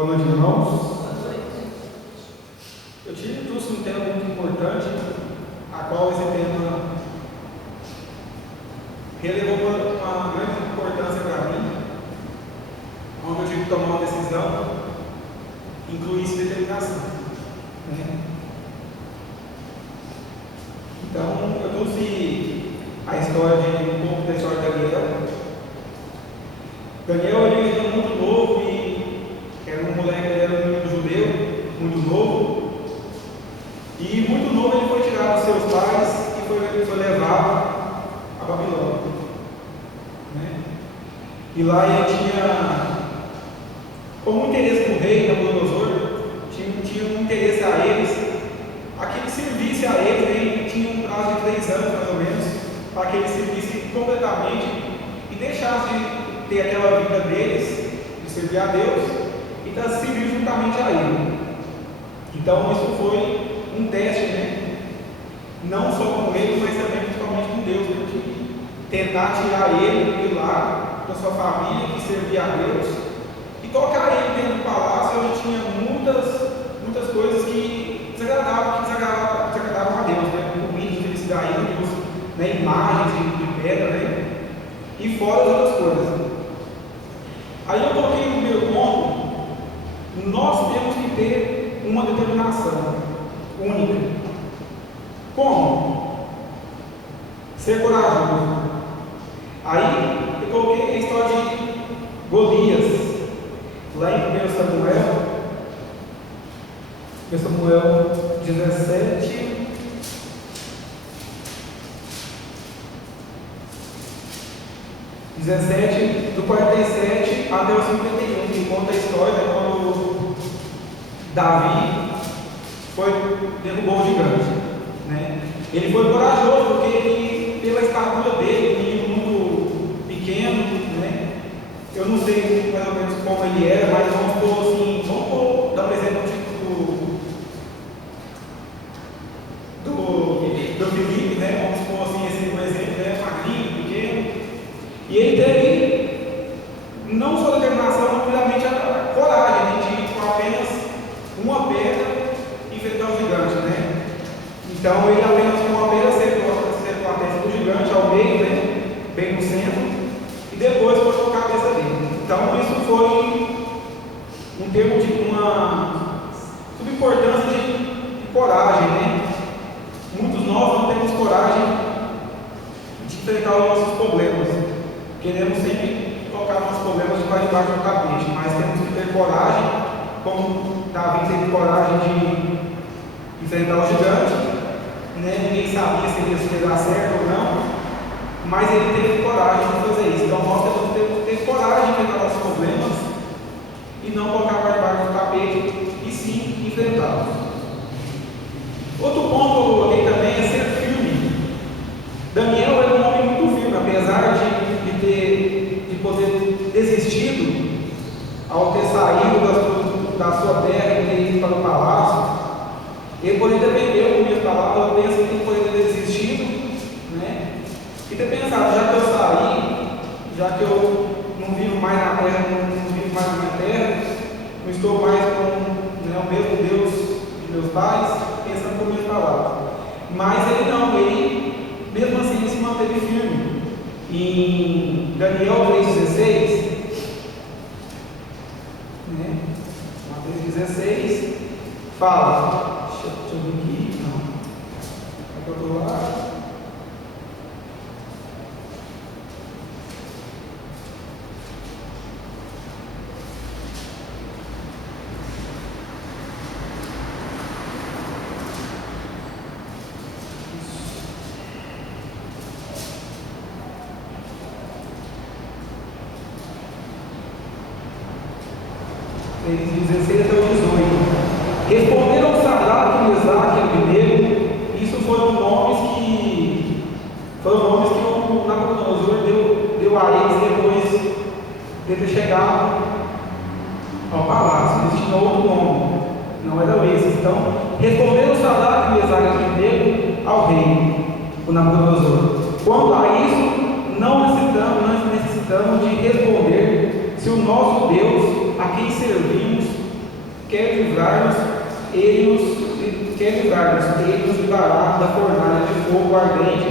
Boa noite, irmãos. Eu trouxe um tema muito importante, a qual esse tema relevou uma grande importância para mim, onde eu tive que tomar uma decisão, incluir isso determinação. Então, eu trouxe a história um pouco da história de Daniel. Daniel ele era muito novo e era um moleque, ele era um menino judeu, muito novo. E muito novo ele foi tirado dos seus pais e foi levado a Babilônia. E lá ele tinha, como interesse do rei Nabucodonosor, tinha um interesse a eles, a que ele servisse a eles, ele tinha um prazo de 3 anos mais ou menos, para que ele servisse completamente e deixasse de ter aquela vida deles, de servir a Deus, e servir juntamente a ele. Então isso foi um teste, não só com ele, mas também principalmente com Deus, de tentar tirar ele de lá, da sua família, que servia a Deus, e colocar ele dentro do palácio, onde tinha muitas coisas que desagradavam a Deus, comida, felicidade, imagens de pedra, e fora as outras coisas. Aí eu coloquei no meu ponto, nós temos que ter uma determinação única. Como? Ser corajoso. Aí eu coloquei a história de Golias, lá em 1 Samuel 17. Do 47 até o 51, que conta a história quando Davi derrubou o gigante. Ele foi corajoso porque ele, pela estatura dele, um menino muito pequeno, eu não sei mais ou menos como ele era, mas vamos dar um exemplo do Felipe, vamos supor assim, esse um exemplo, magrinho, pequeno. E ele teve não só a determinação, mas primeiramente a coragem de ir com apenas uma pedra e enfrentar o gigante. Então ele apenas com uma pedra acertou a testa do gigante ao meio, bem no centro, e depois cortou a cabeça dele. Então isso foi um termo de uma subimportância de coragem. Muitos nós não temos coragem de enfrentar os nossos problemas. Queremos sempre colocar nossos problemas debaixo do tapete, mas temos que ter coragem, como Davi teve coragem de enfrentar o gigante. Ninguém sabia se ele ia dar certo ou não, mas ele teve coragem de fazer isso. Então nós temos que ter coragem de enfrentar nossos problemas e não colocar para debaixo do tapete, e sim enfrentá-los. Outro ponto que eu coloquei também é ser firme. Daniel era um homem muito firme, apesar de poder desistido ao ter saído da sua terra e ter ido para o palácio. Ele poderia ter vendido com minhas palavras, eu penso que ele poderia ter desistido, e ter pensado, já que eu saí, já que eu não vivo mais na terra, não vivo mais na minha terra, não estou mais com o mesmo Deus de meus pais, pensando por minhas palavras. Mas ele não, mesmo assim ele se manteve firme. Em Daniel 3,16, Mateus 16, fala, deixa eu ver aqui, não, para o outro lado. De 16 até o 18. Responderam Sadraque, Mesaque e Abednego. Isso foram nomes que o Nabucodonosor deu a eles depois de ter chegado ao palácio. Eles tinham outro nome, não eram esses. Então, responderam Sadraque, Mesaque e Abednego ao rei, o Nabucodonosor. Quanto a isso, não necessitamos de responder se o nosso Deus, a quem servimos, quer livrar-nos, ele nos livrará da fornalha de fogo ardente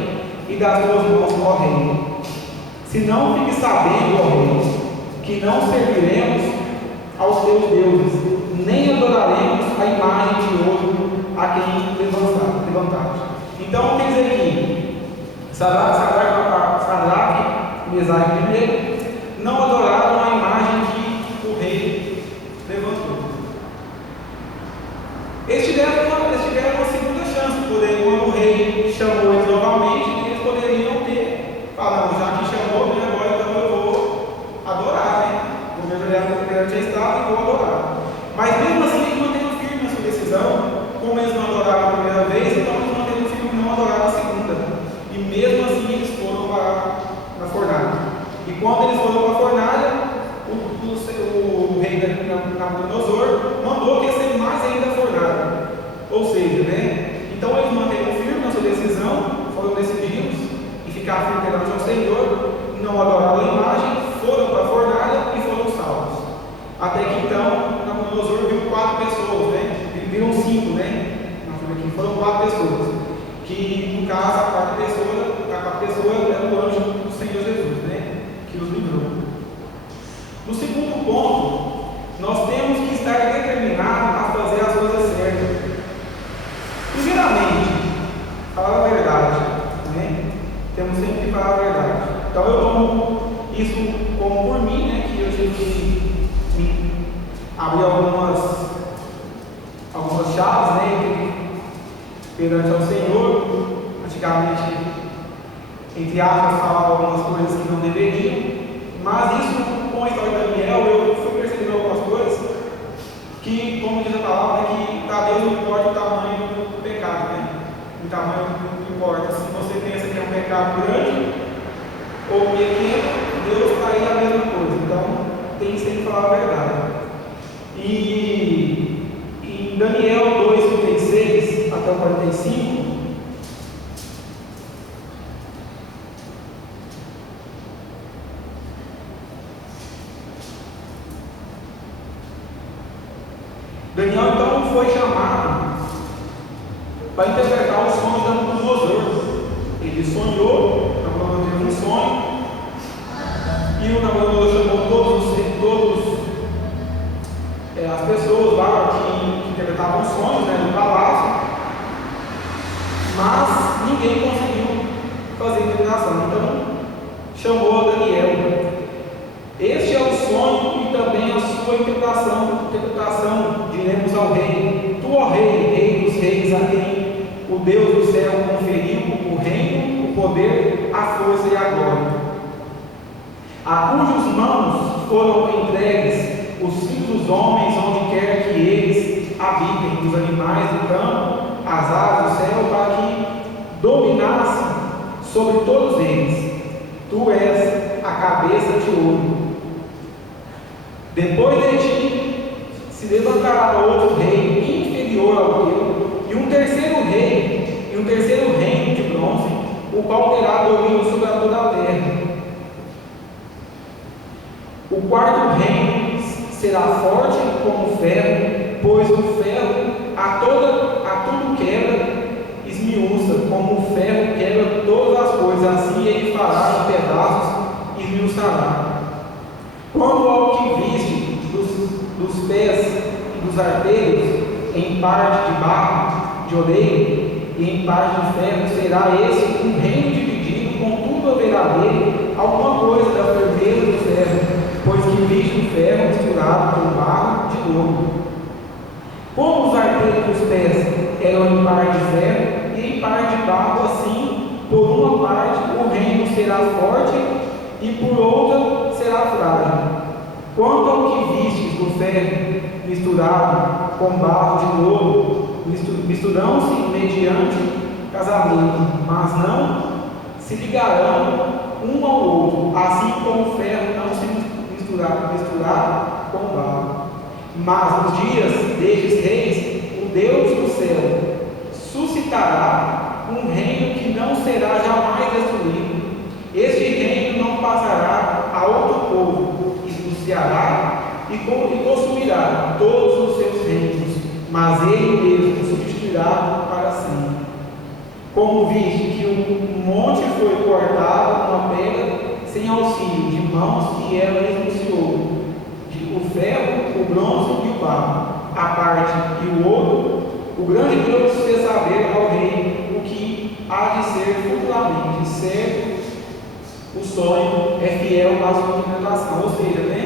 e das tuas mãos, ó Rei. Se não fique sabendo, ó Rei, que não serviremos aos teus deuses, nem adoraremos a imagem de ouro a quem levantaste. Então, quer dizer aqui, Sadraque, Mesaque e Abednego não adoraram a imagem que o rei levantou. Eles tiveram uma segunda chance, porém, quando o rei chamou eles novamente, eles poderiam ter falado, já que chamou, né, agora então eu vou adorar, né? Vou mergulhar perante a estátua e vou adorar. Mas mesmo assim, eles manteram firme na sua decisão, como eles não adoraram a primeira vez, então eles manteram firme e não adoraram a segunda. E mesmo assim, eles foram para a fornalha. E quando eles foram para a fornalha, o rei Nabucodonosor mandou aquecer mais ainda a fornalha. Ou seja, né? Então eles manteram firme na sua decisão, foram decididos e ficaram firmes perante o Senhor, não adoraram a imagem, foram para a fornalha e foram salvos. Até que então, Nabucodonosor viu 4 pessoas, né? Viram 5, né? Aqui foram 4 pessoas. Que no caso, a quarta pessoa era o anjo do Senhor Jesus, né? Que os livrou. No segundo ponto, nós temos que estar determinados a fazer as coisas certas. Primeiramente, falar a verdade, né? Temos sempre que falar a verdade. Então eu tomo isso como por mim, né? Que eu tive que abrir algumas chaves, né? Perante ao Senhor. Antigamente, entre aspas, falava algumas coisas que não deveriam, mas isso, com a história de Daniel, eu fui percebendo algumas coisas que, como diz a palavra, que para Deus não importa o tamanho do pecado, né? O tamanho não importa. Se você pensa que é um pecado grande ou pequeno, Deus está aí a mesma coisa. Então, tem que sempre falar a verdade. E em Daniel 2:36 até o 45, Daniel então foi chamado para interpretar os sonhos de Nabucodonosor. Ele sonhou, Nabucodonosor teve um sonho, e o Nabucodonosor chamou todas as pessoas lá que interpretavam os sonhos, né, no palácio, mas ninguém conseguiu fazer a interpretação. Então chamou Daniel. Este é o sonho e também a sua interpretação, diremos ao rei: Tu, ó rei, rei dos reis, a quem o Deus do céu conferiu o reino, o poder, a força e a glória, a cujas mãos foram entregues os filhos dos homens, onde quer que eles habitem, os animais do campo, as aves do céu, para que dominassem sobre todos eles. Tu és a cabeça de ouro. Depois de ti se levantará outro rei inferior ao teu, e um terceiro reino de bronze, o qual terá domínio sobre toda a terra. O quarto reino será forte como o ferro, pois o ferro a tudo quebra, esmiuça, como o ferro quebra todas as coisas, assim ele fará em pedaços e esmiuçará. Quanto ao que viste dos pés e dos artelhos, em parte de barro, de oleiro, e em parte de ferro, será esse um reino dividido, contudo haverá nele alguma coisa da firmeza do ferro, pois que viste o ferro misturado com barro de novo. Como os artelhos dos pés eram em parte de ferro e em parte de barro, assim, por uma parte o reino será forte e por outra será frágil. Quanto ao que vistes do ferro misturado com barro de novo, misturam-se mediante casamento, mas não se ligarão um ao outro, assim como o ferro não se misturar com barro. Mas nos dias destes reis, o Deus do céu suscitará um reino que não será jamais destruído. Este reino não passará a outro povo, esvaziará e consumirá todos os seus reinos. mas ele mesmo substituirá para sempre. Como viste que o monte foi cortado uma pedra sem auxílio de mãos que ela enunciou, o ferro, o bronze e o barro, a parte e o ouro, o grande Deus fez saber ao rei o que há de ser futuramente, certo, o sonho é fiel à sua interpretação. Ou seja, né?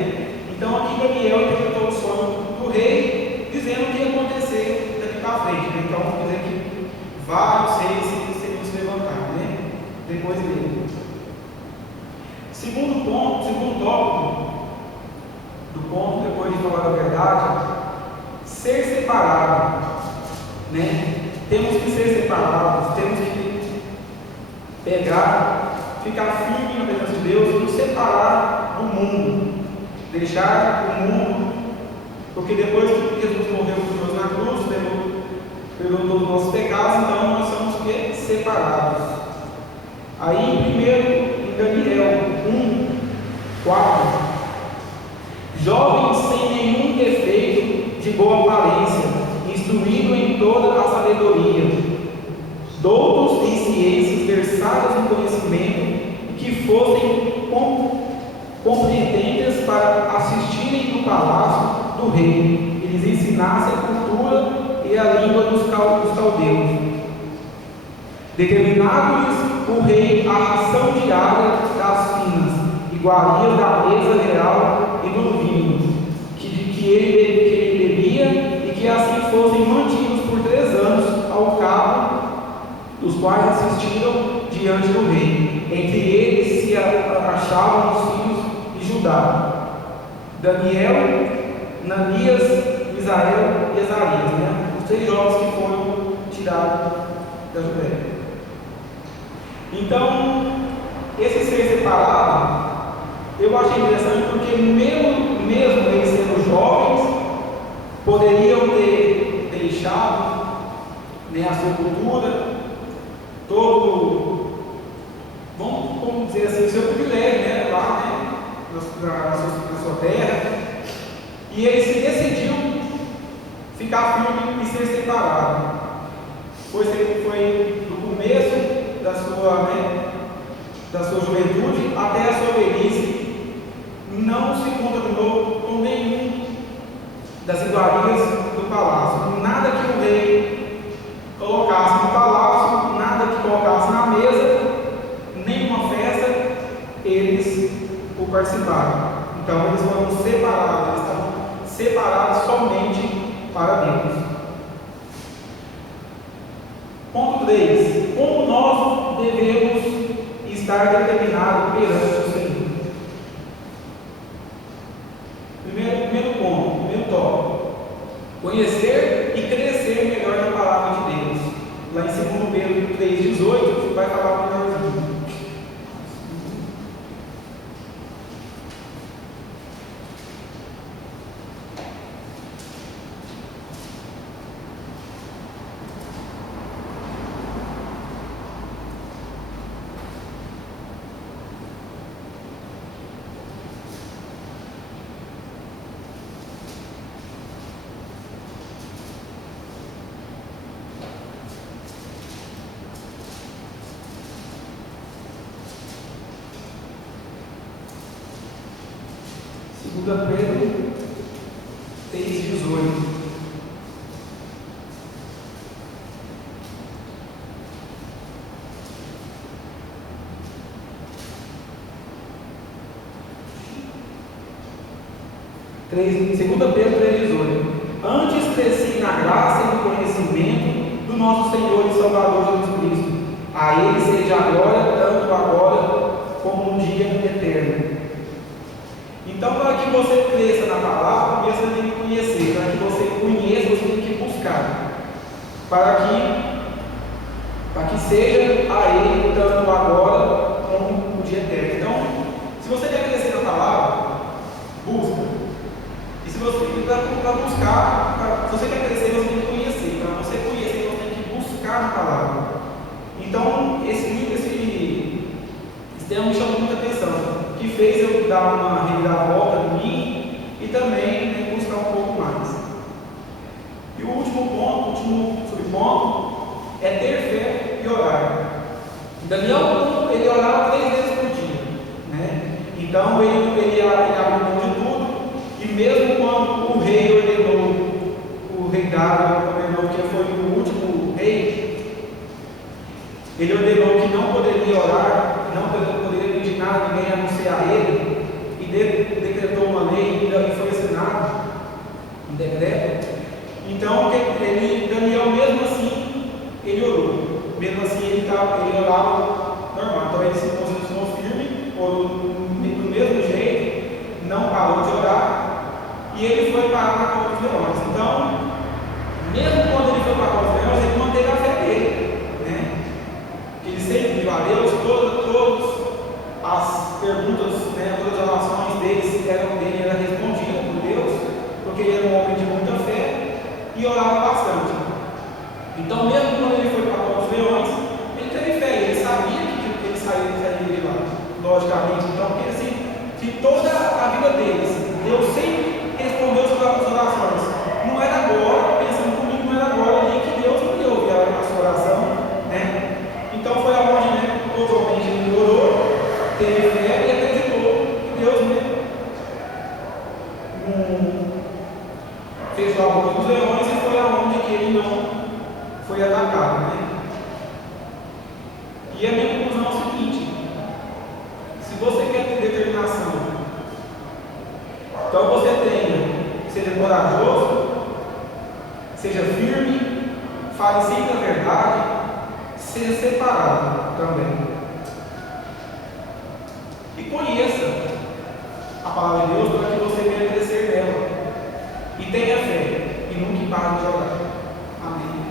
Então aqui Daniel interpretou o sonho do rei, dizendo o que ia acontecer daqui para frente. Né? Então vamos dizer que vários reis seriam se levantar, né? Depois dele. Segundo ponto, segundo tópico do ponto, depois de falar da verdade, ser separado, né? Temos que ser separados, temos que pegar, ficar firme na presença de Deus e nos separar do mundo, deixar o mundo, porque depois que Jesus morreu por nós na cruz, perdoou todos os nossos pecados, então nós somos separados. Aí, primeiro, em Daniel 1:4, jovens sem nenhum defeito, de boa aparência, instruído em toda a sabedoria, doutos em ciências, versados em conhecimento, que fossem competentes para assistirem no palácio do rei, eles ensinassem a cultura e a língua dos caldeus. Determinado-lhes o rei a ração diária das finas iguarias da mesa real e do vinho, que ele bebia, e que assim fossem mantidos por 3 anos, ao cabo dos quais assistiram diante do rei. Entre eles se achavam os filhos de Judá: Daniel, Ananias, Misael e Azarias, né? Os 3 jovens que foram tirados da Judéia. Então, esse ser separado, eu achei interessante porque mesmo eles sendo jovens, poderiam ter deixado, né, a sua cultura, todo, vamos dizer assim, o seu privilégio, né, lá, né, na sua terra, e eles se decidiram ficar firme e ser separado. Foi do começo da sua juventude até a sua velhice, não se contaminou com nenhum das iguarias do palácio. Nada que o rei colocasse no palácio, nada que colocasse na mesa, nenhuma festa, eles o participaram. Então eles foram separados, eles estavam separados somente para Deus. Ponto 3. Como nós devemos estar determinados perante o Senhor? Primeiro ponto, primeiro tópico: conhecer e crescer melhor na palavra de Deus. Lá em 2 Pedro 3,18 vai falar melhorzinho. Pedro 3,18. Segunda Pedro 3,18. Antes cresci na graça e no conhecimento do nosso Senhor e Salvador Jesus Cristo. A Ele seja a glória, tanto agora como no dia eterno. Então, para que você cresça na palavra, primeiro você tem que conhecer. Para que você conheça, você tem que buscar. Para que seja a Ele, tanto agora como no dia eterno. Então, se você quer crescer na palavra, busca. E se você para buscar, se você quer crescer, você tem que conhecer. Para você conhecer, você tem que buscar na palavra. Então, esse tema me chamou muita atenção, que fez eu dar uma reviravolta em mim e também, né, buscar um pouco mais. E o último último subponto é ter fé e orar. Daniel, ele orava 3 vezes por dia, né? Então ele abriu mão de tudo, e mesmo quando o rei ordenou, o rei Dário ordenou, que foi o último rei, ele ordenou que não poderia orar, não poderia pedir nada a ninguém a não ser a ele, e decretou uma lei e foi assinado um decreto. Então Daniel, mesmo assim, ele orou. Mesmo assim, ele orava normal. Então ele se posicionou firme, orou do mesmo jeito, não parou de orar, e ele foi para a cova dos leões. Então, mesmo quando ele foi para a cova dos leões, ele manteve a fé dele, né? Ele sempre viu a Deus, todas as perguntas, né, todas as orações dele eram respondidas por Deus, porque ele era um homem de muita fé e orava bastante. Então, mesmo quando ele foi para a cova dos leões, ele teve fé, ele sabia que ele sairia de lá, logicamente. Então, porque se toda a vida deles, Deus sempre respondeu as orações. Não era agora, pensando comigo, não era agora ali que Deus não ia ouvir a sua oração, né? Então, foi aonde, né, totalmente ele orou, teve fé e acreditou que Deus, né, fez lá o cova dos leões, e foi aonde que ele não foi atacado, né? E a minha conclusão é o seguinte: se você quer ter determinação, então você seja corajoso, seja firme, fale sempre a verdade, seja separado também. E conheça a palavra de Deus para que você venha crescer nela. E tenha fé, e nunca pare de orar. Amém.